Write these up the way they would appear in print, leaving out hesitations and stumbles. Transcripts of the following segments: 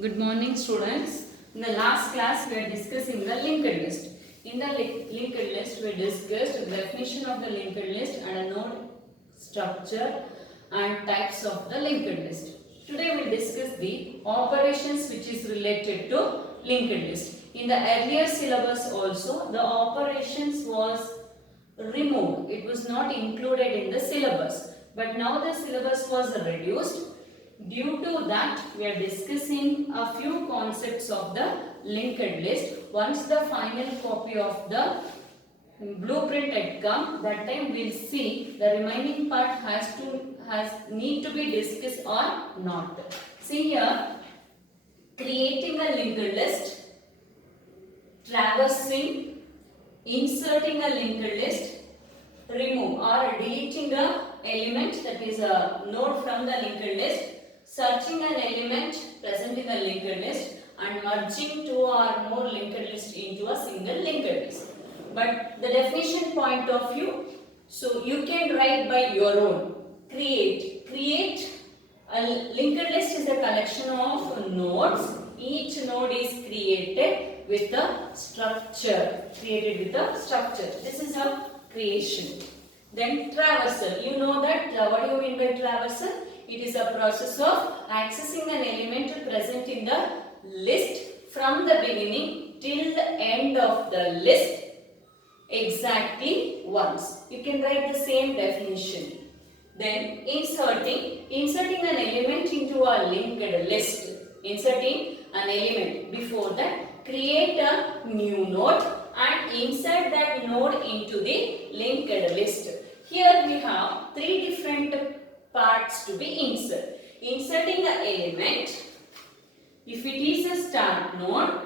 Good morning, students. In the last class, we are discussing the linked list. In the linked list, we discussed the definition of the linked list and a node structure and types of the linked list. Today, we will discuss the operations which is related to linked list. In the earlier syllabus also, the operations was removed. It was not included in the syllabus. But now the syllabus was reduced. Due to that, we are discussing a few concepts of the linked list. Once the final copy of the blueprint had come, that time we will see the remaining part has need to be discussed or not. See here, creating a linked list, traversing, inserting a linked list, remove or deleting a element, that is a node from the linked list, searching an element present in the linked list, and merging two or more linked lists into a single linked list. But the definition point of view, so you can write by your own. Create a linked list is a collection of nodes. Each node is created with a structure. This is a creation. Then traversal. You know that what do you mean by traversal? It is a process of accessing an element present in the list from the beginning till the end of the list exactly once. You can write the same definition. Then inserting an element into a linked list. Inserting an element. Before that, create a new node and insert that node into the linked list. Here we have three different parts to be inserted. Inserting the element, if it is a start node,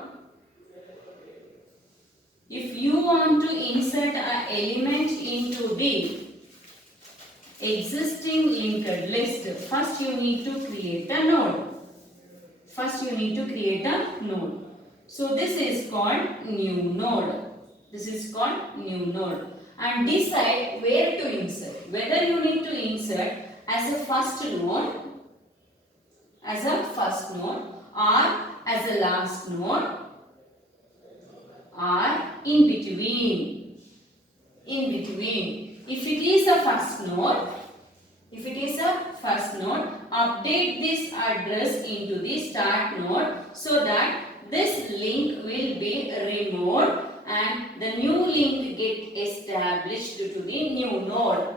if you want to insert an element into the existing linked list, first you need to create a node. So this is called new node. And decide where to insert. Whether you need to insert as a first node, or as a last node, or in between. If it is a first node, update this address into the start node so that this link will be removed and the new link get established to the new node.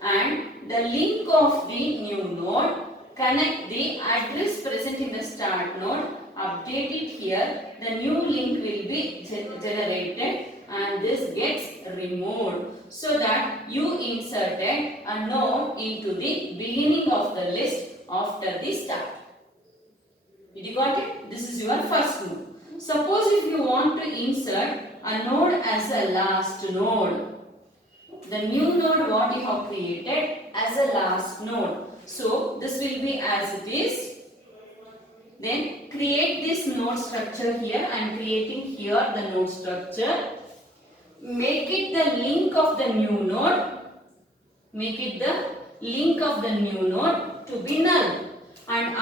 And the link of the new node connect the address present in the start node, update it here, the new link will be generated and this gets removed, so that you inserted a node into the beginning of the list after the start. Did you got it? This is your first node. Suppose if you want to insert a node as a last node, the new node what you have created as a last node. So this will be as it is. Then create this node structure here. I am creating here the node structure. Make it the link of the new node. To be null. And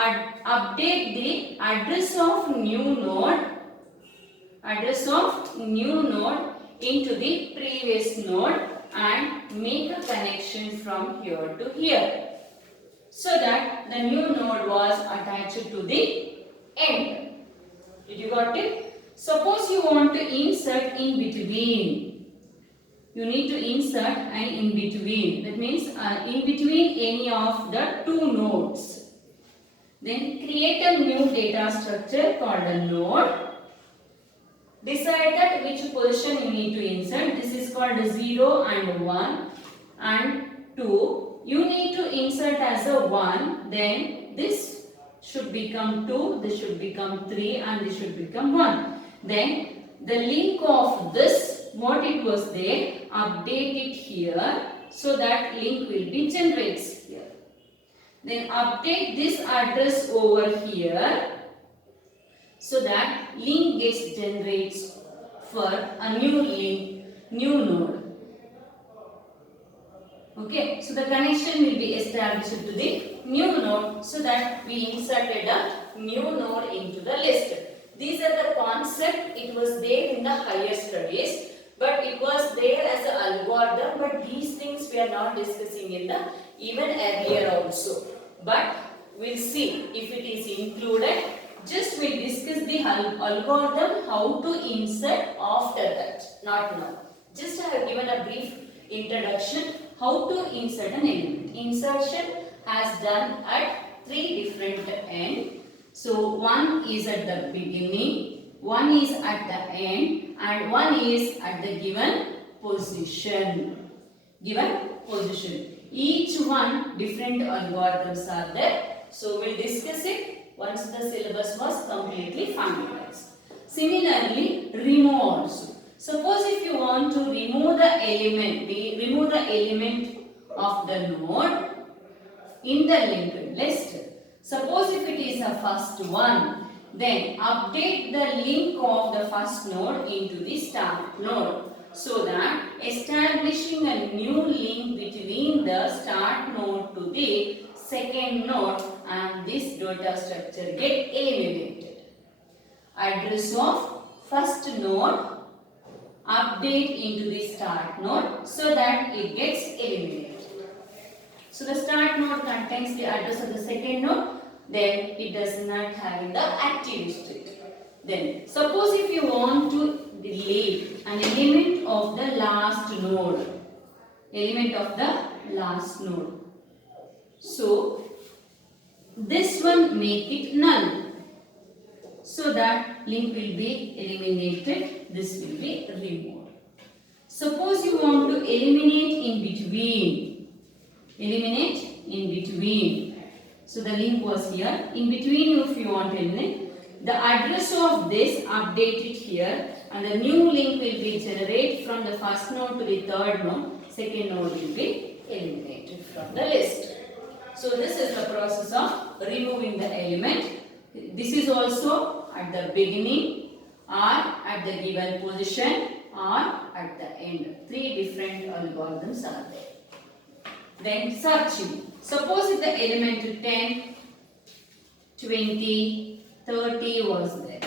update the address of new node into the previous node and make a connection from here to here, so that the new node was attached to the end. Did you got it? Suppose you want to insert in between. You need to insert an in between. That means in between any of the two nodes. Then create a new data structure called a node. Decide that which position you need to insert. This is called 0 and 1 and 2. You need to insert as a 1. Then this should become 2, this should become 3 and this should become 1. Then the link of this, what it was there, update it here so that link will be generated here. Then update this address over here so that link gets generated for a new node. Okay, so the connection will be established to the new node so that we inserted a new node into the list. These are the concept, it was there in the higher studies, but it was there as an algorithm, but these things we are not discussing in the even earlier also. But we'll see if it is included. Just we'll discuss the algorithm how to insert after that, not now. Just I have given a brief introduction how to insert an element. Insertion has done at 3 different ends. So one is at the beginning, one is at the end, and one is at the given position. Each one different algorithms are there. So we'll discuss it once the syllabus was completely finalized. Similarly, remove also. Suppose if you want to remove the element of the node in the linked list. Suppose if it is a first one, then update the link of the first node into the start node, so that establishing a new link between the start node to the second node and this data structure get eliminated. Address of first node update into the start node so that it gets eliminated. So the start node contains the address of the second node, then it does not have in the active state. Then suppose if you want to delete an element of the last node, so this one make it null, so that link will be eliminated, this will be removed. Suppose you want to eliminate in between, so the link was here, in between if you want to eliminate, the address of this update it here, and the new link will be generated from the first node to the third node, second node will be eliminated from the list. So this is the process of removing the element. This is also at the beginning or at the given position or at the end. 3 different algorithms are there. Then searching. Suppose if the element 10, 20, 30 was there.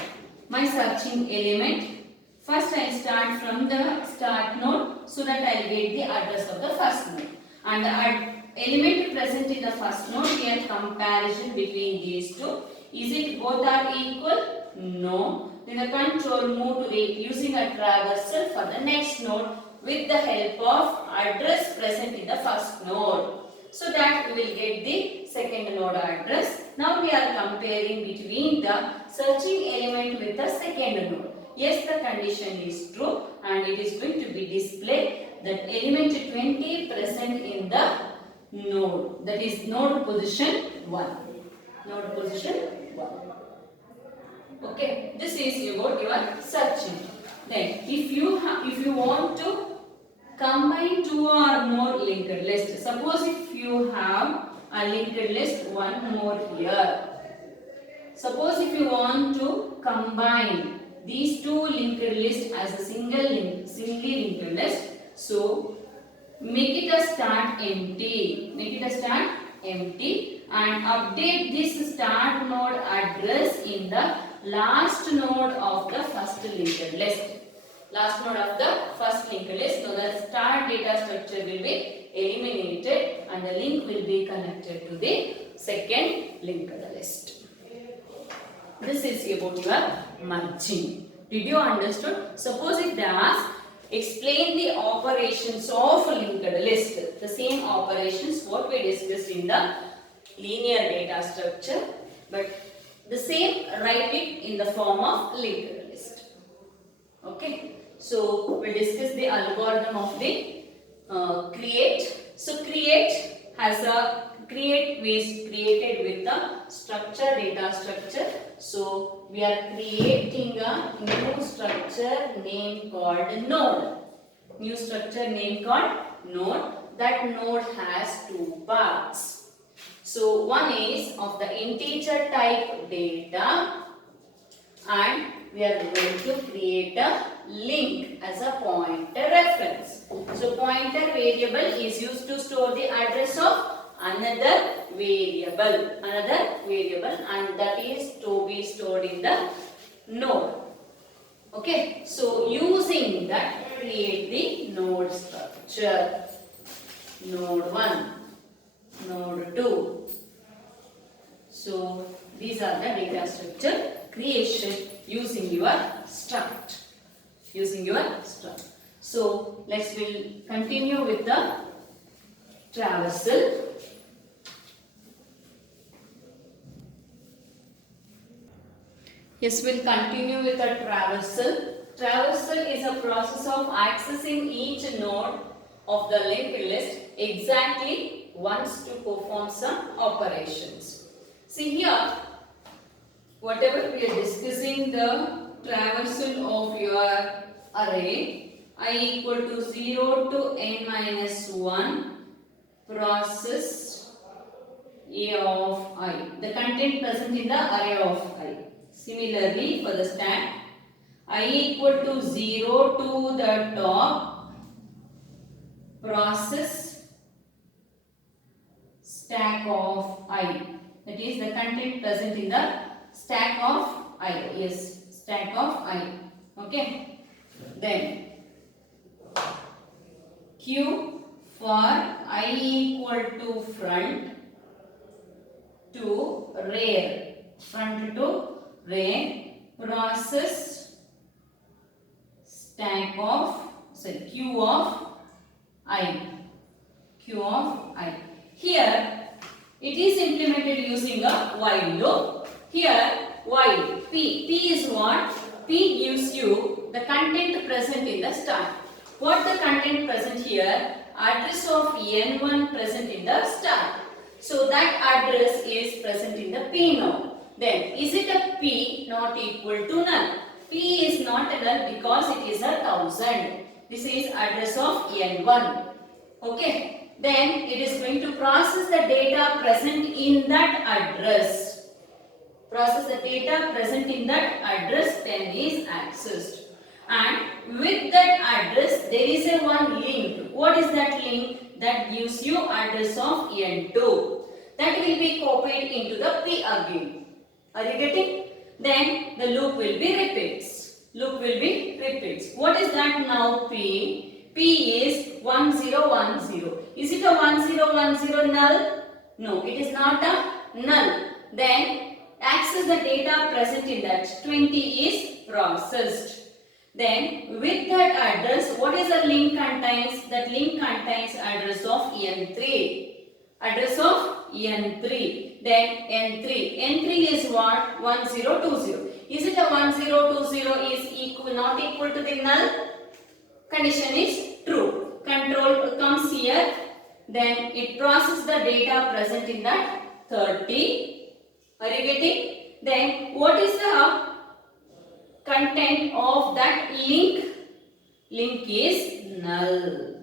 My searching element, first I will start from the start node so that I will get the address of the first node. And the element present in the first node, here comparison between these two. Is it both are equal? No. Then the control move to the using a traversal for the next node with the help of address present in the first node. So that we will get the second node address. Now we are comparing between the searching element with the second node. Yes, the condition is true and it is going to be displayed that element 20 present in the node, that is node position 1. Node position 1. Okay, this is about your searching. Then if you want to combine 2 or more linked lists, suppose if you have a linked list, one more here. Suppose if you want to combine these 2 linked lists as a single linked list, so make it a start empty. And update this start node address in the last node of the first linked list. Last node of the first linked list. So the start data structure will be eliminated and the link will be connected to the second linked list. This is about your merging. Did you understood? Suppose if they ask, explain the operations of a linked list. The same operations what we discussed in the linear data structure, but the same write it in the form of linked list. Okay. So we'll discuss the algorithm of the create. So create has a create is created with the structure, data structure. So we are creating a new structure name called node. New structure name called node. That node has 2 parts. So one is of the integer type data, and we are going to create a link as a pointer reference. So pointer variable is used to store the address of another variable, and that is to be stored in the node. Okay, so using that create the node structure. Node 1, node 2. So these are the data structure creation using your struct. So we'll continue with the traversal. Yes, we'll continue with the traversal. Traversal is a process of accessing each node of the linked list exactly once to perform some operations. See here, whatever we are discussing, the traversal of your array I equal to 0 to n minus 1 process A of I, the content present in the array of I. Similarly, for the stack, I equal to 0 to the top process stack of I. That is the content present in the stack of I. Yes, stack of I. Okay. Then Q for I equal to front to rear. Front to rear process stack of Q of I. Here it is implemented using a while loop. Here while P is what? P gives you the content present in the start. What the content present here? Address of N1 present in the start. So that address is present in the P node. Then is it a P not equal to null? P is not a null because it is 1000. This is address of N1. Okay. Then it is going to process the data present in that address. Then is accessed. And with that address there is a one link. What is that link? That gives you address of N2. That will be copied into the P again. Are you getting? Then the loop will be repeats. What is that now? P is 1010. Is it a 1010 null? No, it is not a null. Then access the data present in that. 20 is processed. Then with that address, what is the link contains? That link contains address of N3. Then N3 is what? 1020. Is it a 1020 is not equal to the null? Condition is true. Control comes here. Then it processes the data present in that 30. Are you getting? Then what is the content of that link? Link is null.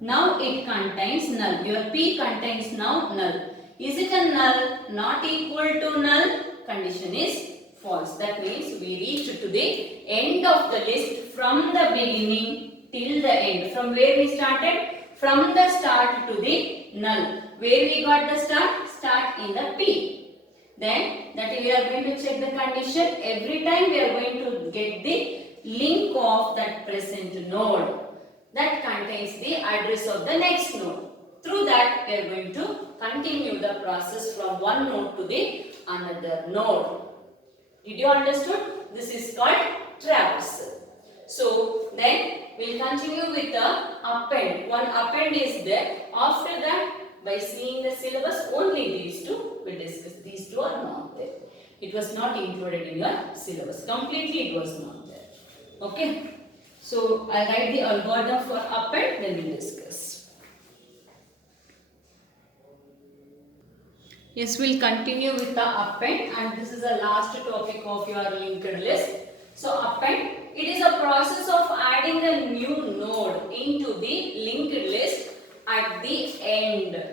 Now it contains null. Your P contains now null. Is it a null? Not equal to null? Condition is false. That means we reached to the end of the list from the beginning till the end. From where we started? From the start to the null. Where we got the start? Start in the P. Then that we are going to check the condition. Every time we are going to get the link of that present node that contains the address of the next node. Through that we are going to continue the process from one node to the another node. Did you understood? This is called traversal. So then we will continue with the append. One append is there. After that, by seeing the syllabus, only these two we discuss. These two are not there. It was not included in your syllabus. Completely it was not there. Okay. So I write the algorithm for append, then we will discuss. Yes, we will continue with the append, and this is the last topic of your linked list. So append, it is a process of adding a new node into the linked list at the end.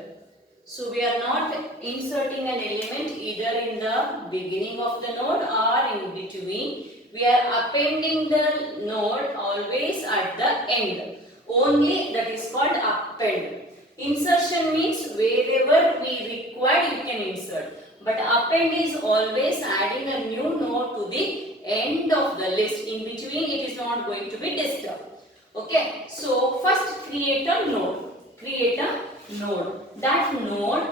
So we are not inserting an element either in the beginning of the node or in between. We are appending the node always at the end. Only that is called append. Insertion means wherever we require you can insert. But append is always adding a new node to the end of the list. In between it is not going to be disturbed. Okay. So first create a node. Create a node. That node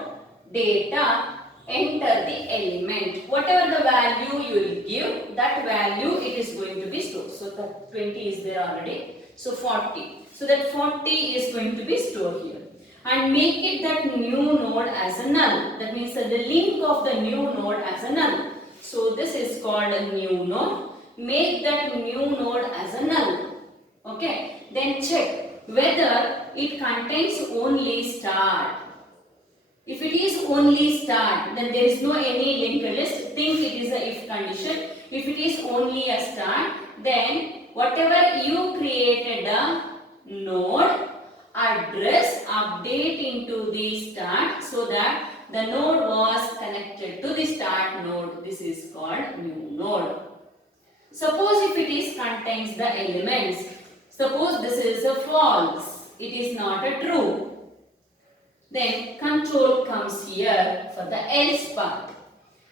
data enter the element. Whatever the value you will give, that value it is going to be stored. So the 20 is there already. So 40. So that 40 is going to be stored here. And make it that new node as a null. That means that the link of the new node as a null. So this is called a new node. Make that new node as a null. Okay. Then check whether it contains only start. If it is only start, then there is no any linked list. Think it is a if condition. If it is only a start, then whatever you created a node address update into the start so that the node was connected to the start node. This is called new node. Suppose if it is contains the elements. Suppose this is a false. It is not a true. Then control comes here for the else part.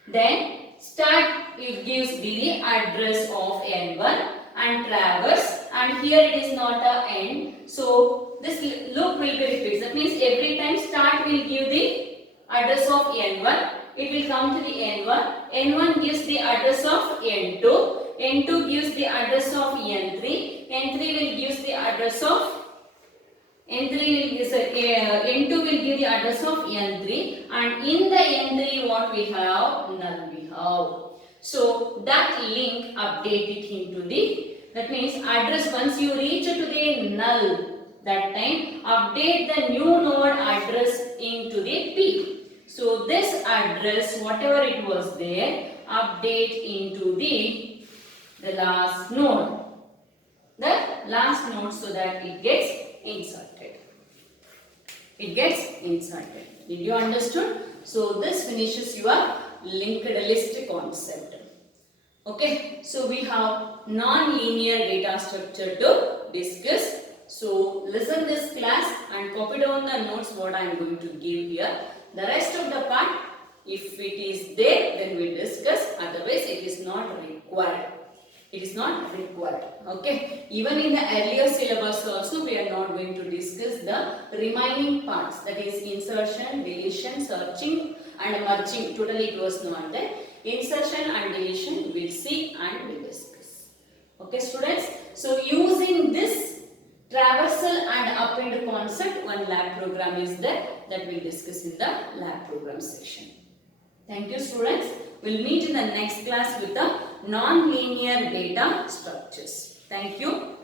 Then start it gives the address of n1 and traverse, and here it is not a end. So this loop will be repeated. That means every time start will give the address of n1. It will come to the n1. n1 gives the address of n2. n2 gives the address of n3. n3 will give the address of N2 will give the address of N3, and in the N3 what we have? Null we have. So that link update it into the, that means address once you reach to the null, that time update the new node address into the P. So this address whatever it was there, update into the last node. The last node so that it gets inserted. It gets inserted. Did you understood? So this finishes your linked list concept. Okay. So we have non-linear data structure to discuss. So listen this class and copy down the notes what I am going to give here. The rest of the part, if it is there, then we discuss. Otherwise, it is not required. It is not required. Okay. Even in the earlier syllabus also we are not going to discuss the remaining parts, that is insertion, deletion, searching and merging. Totally it was not there. Insertion and deletion we will see and we will discuss. Okay students. So using this traversal and append concept, one lab program is there that we will discuss in the lab program session. Thank you students. We will meet in the next class with the non-linear data structures. Thank you.